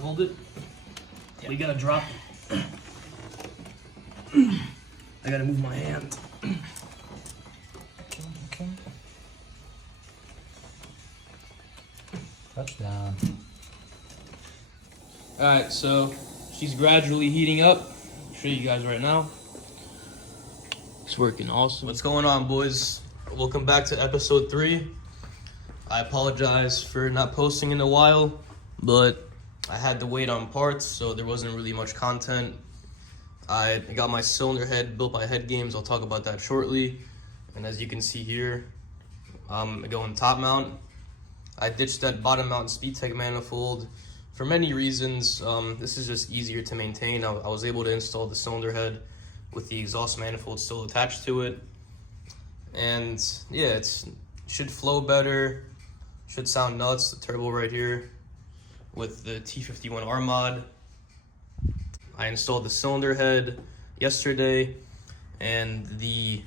hold it. Yeah. We gotta drop it. I gotta move my hand. Okay. Touchdown. Alright, so she's gradually heating up. I'll show you guys right now. It's working awesome. What's going on, boys? Welcome back to episode 3. I apologize for not posting in a while, but I had to wait on parts, so there wasn't really much content. I got my cylinder head built by Head Games. I'll talk about that shortly. And as you can see here, I'm going top mount. I ditched that bottom mount Speedtech manifold for many reasons. This is just easier to maintain. I was able to install the cylinder head with the exhaust manifold still attached to it. And yeah, it should flow better, should sound nuts. The turbo right here with the T51R mod. I installed the cylinder head yesterday, and the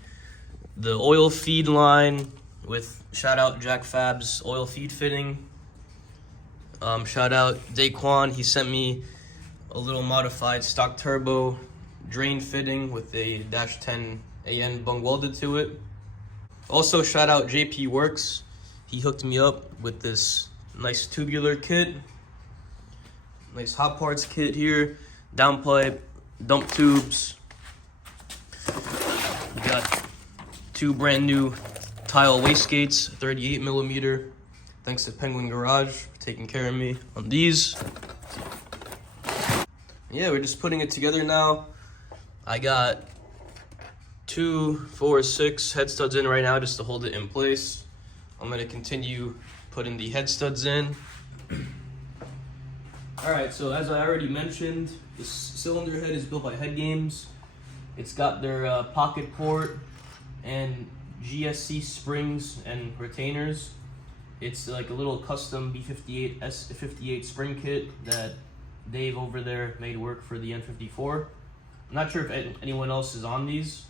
oil feed line with shout out Jack Fab's oil feed fitting. Shout out Daquan, he sent me a little modified stock turbo drain fitting with a -10 AN bung welded to it. Also shout out JP Works, he hooked me up with this nice tubular kit, nice hot parts kit here, downpipe, dump tubes. We got 2 brand new tile wastegates, 38mm. Thanks to Penguin Garage for taking care of me on these. Yeah, we're just putting it together now. I got 2, 4, 6 head studs in right now just to hold it in place. I'm gonna continue putting the head studs in. Alright, so as I already mentioned, the cylinder head is built by Head Games. It's got their pocket port and GSC springs and retainers. It's like a little custom B58 S58 spring kit that Dave over there made work for the N54. I'm not sure if anyone else is on these,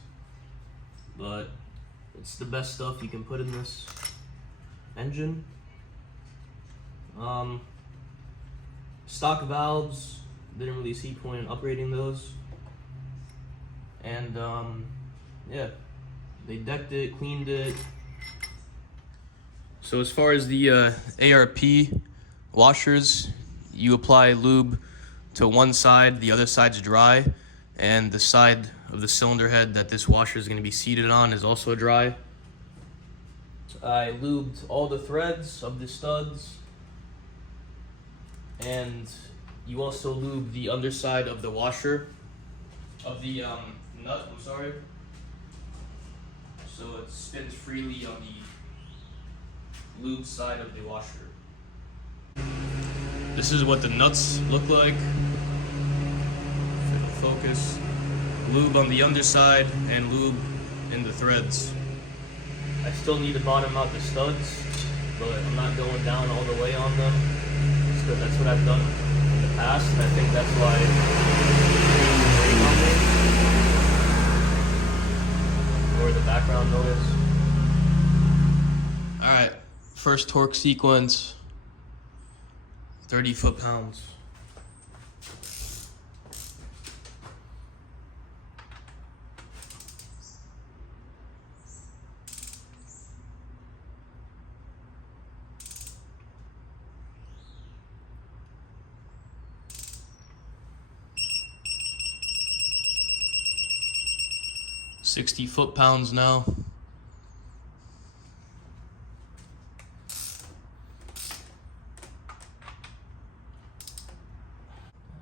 but it's the best stuff you can put in this engine. Stock valves, didn't really see point in upgrading those. And yeah, they decked it, cleaned it. So as far as the ARP washers, you apply lube to one side, the other side's dry, and the side of the cylinder head that this washer is going to be seated on is also dry. I lubed all the threads of the studs, and you also lube the underside of the washer, of the nut, I'm sorry, so it spins freely on the lube side of the washer. This is what the nuts look like. Focus. Lube on the underside and lube in the threads. I still need to bottom out the studs, but I'm not going down all the way on them, just because that's what I've done in the past, and I think that's why it's or the background noise. Alright, first torque sequence, 30 foot-pounds. $60 foot-pounds now.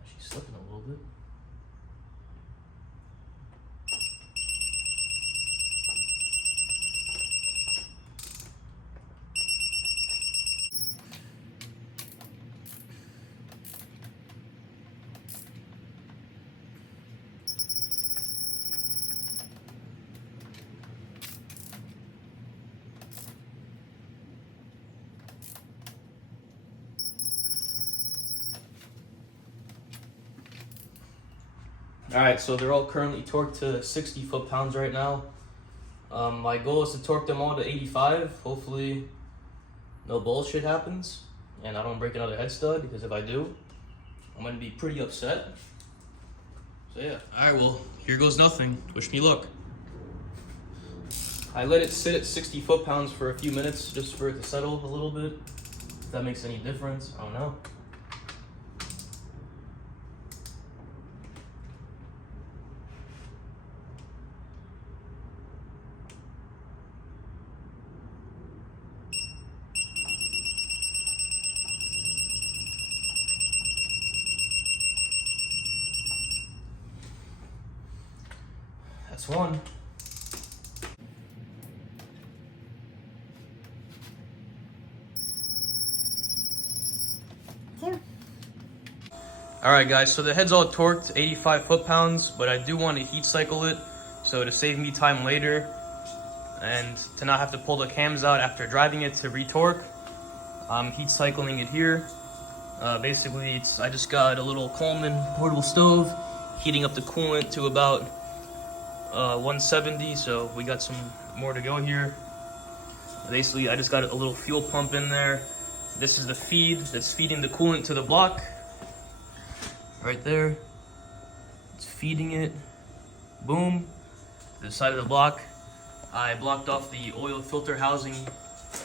She's slipping a little bit. Alright, so they're all currently torqued to 60 foot-pounds right now. My goal is to torque them all to 85. Hopefully no bullshit happens and I don't break another head stud, because if I do, I'm gonna be pretty upset. So yeah. Alright, well, here goes nothing. Wish me luck. I let it sit at 60 foot-pounds for a few minutes just for it to settle a little bit. If that makes any difference, I don't know. That's one. Alright guys, so the head's all torqued, 85 foot-pounds, but I do want to heat cycle it, so to save me time later, and to not have to pull the cams out after driving it to retorque, I'm heat cycling it here. Basically, I just got a little Coleman portable stove, heating up the coolant to about 170, so we got some more to go here. Basically, I just got a little fuel pump in there. This is the feed that's feeding the coolant to the block. Right there. It's feeding it. Boom. To the side of the block. I blocked off the oil filter housing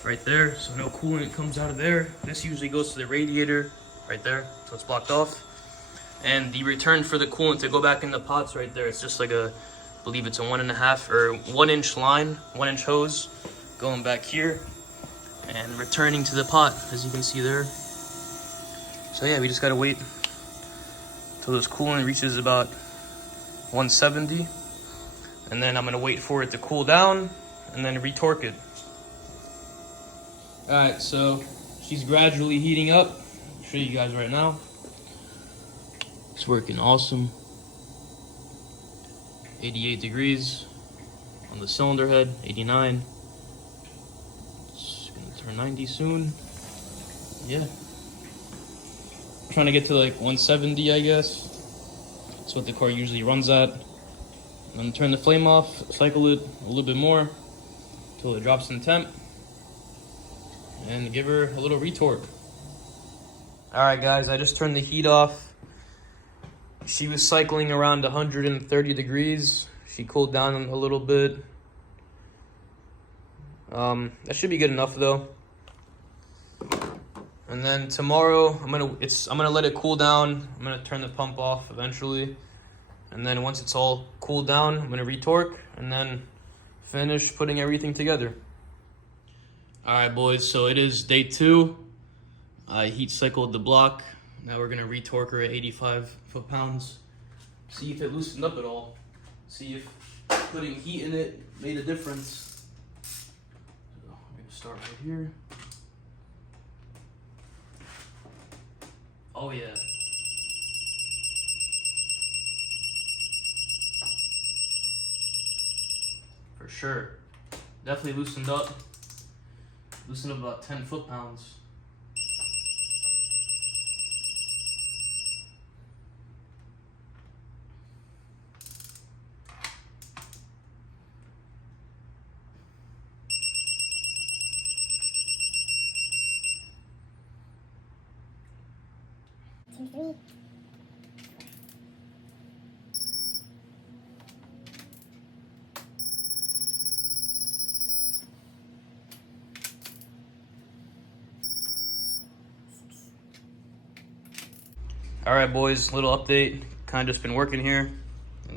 right there, so no coolant comes out of there. This usually goes to the radiator right there, so it's blocked off. And the return for the coolant to go back in the pots right there, it's just like I believe it's a 1.5 or 1 inch line, 1 inch hose going back here and returning to the pot, as you can see there. So yeah, we just gotta wait till this coolant reaches about 170, and then I'm gonna wait for it to cool down and then retorque it. Alright, so she's gradually heating up. I'll show you guys right now. It's working awesome. 88 degrees on the cylinder head, 89. It's gonna turn 90 soon. Yeah. Trying to get to like 170, I guess. That's what the car usually runs at. And turn the flame off, cycle it a little bit more until it drops in temp, and give her a little retorque. Alright guys, I just turned the heat off. She was cycling around 130 degrees. She cooled down a little bit. That should be good enough though. And then tomorrow I'm gonna let it cool down. I'm gonna turn the pump off eventually. And then once it's all cooled down, I'm gonna retorque and then finish putting everything together. Alright boys, so it is day 2. I heat cycled the block. Now we're gonna retorque her at 85 foot-pounds. See if it loosened up at all. See if putting heat in it made a difference. So I'm gonna start right here. Oh yeah. For sure. Definitely loosened up. Loosened up about 10 foot-pounds. Alright boys, little update. Kind of just been working here.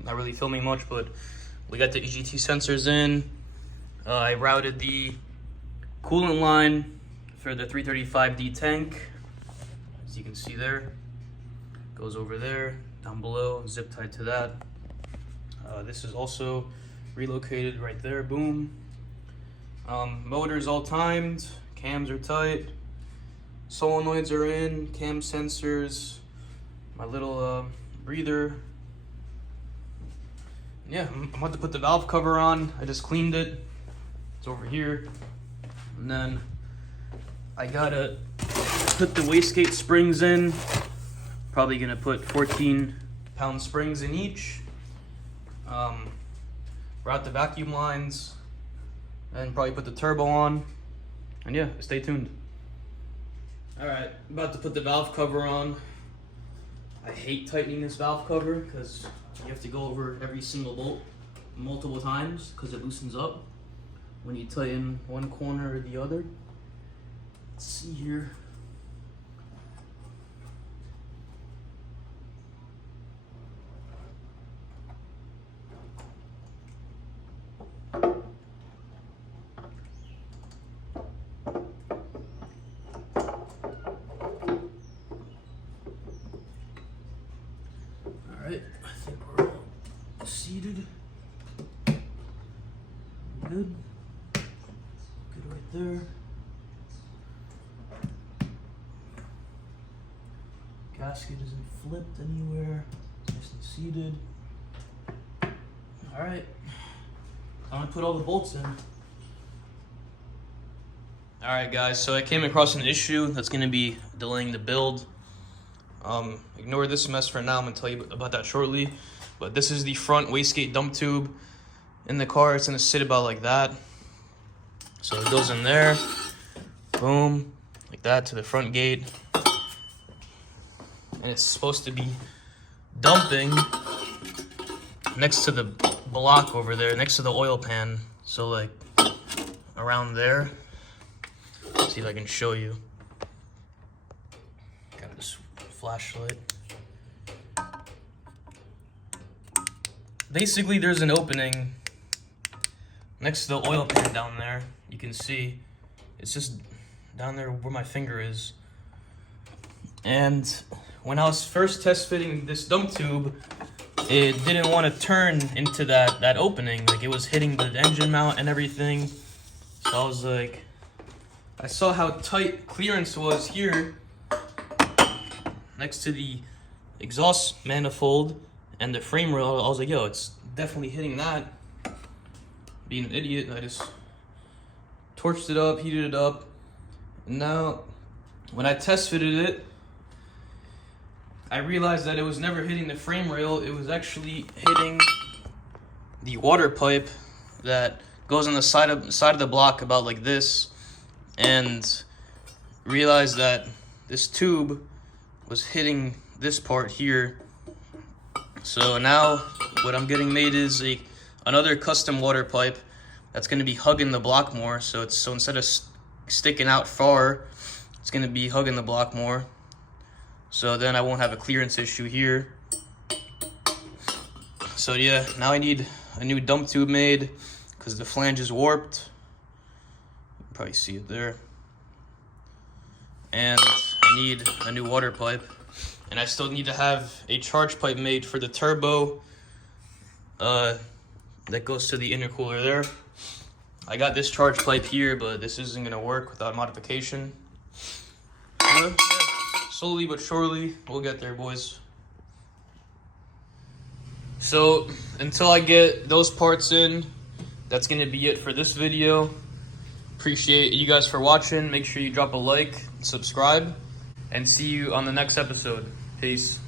Not really filming much, but we got the EGT sensors in. I routed the coolant line for the 335D tank. As you can see there. Goes over there, down below, zip tied to that. This is also relocated right there, boom. Motor's all timed, cams are tight. Solenoids are in, cam sensors. My little breather. Yeah, I'm about to put the valve cover on. I just cleaned it. It's over here. And then I gotta put the wastegate springs in. Probably gonna put 14-pound springs in each. Route the vacuum lines. And probably put the turbo on. And yeah, stay tuned. Alright, about to put the valve cover on. I hate tightening this valve cover because you have to go over every single bolt multiple times because it loosens up when you tighten one corner or the other. Let's see here. Alright, I think we're all seated. Good. Good right there. Gasket isn't flipped anywhere. It's nice and seated. Alright. I'm gonna put all the bolts in. Alright guys, so I came across an issue that's gonna be delaying the build. Ignore this mess for now, I'm gonna tell you about that shortly. But this is the front wastegate dump tube in the car. It's gonna sit about like that. So it goes in there, boom, like that to the front gate. And it's supposed to be dumping next to the block over there, next to the oil pan. So like around there. Let's see if I can show you. Got this flashlight. Basically, there's an opening next to the oil pan down there. You can see it's just down there where my finger is. And when I was first test fitting this dump tube, it didn't want to turn into that opening. Like, it was hitting the engine mount and everything. So I was like, I saw how tight clearance was here next to the exhaust manifold and the frame rail. I was like, yo, it's definitely hitting that. Being an idiot, I just torched it up, heated it up. And now, when I test fitted it, I realized that it was never hitting the frame rail. It was actually hitting the water pipe that goes on the side of the block about like this. And realized that this tube was hitting this part here. So now what I'm getting made is another custom water pipe that's going to be hugging the block more. So instead of sticking out far, it's going to be hugging the block more. So then I won't have a clearance issue here. So yeah, now I need a new dump tube made because the flange is warped. You can probably see it there. And I need a new water pipe. And I still need to have a charge pipe made for the turbo that goes to the intercooler there. I got this charge pipe here, but this isn't gonna work without modification. Yeah, slowly but surely, we'll get there, boys. So until I get those parts in, that's gonna be it for this video. Appreciate you guys for watching. Make sure you drop a like, subscribe, and see you on the next episode. Peace.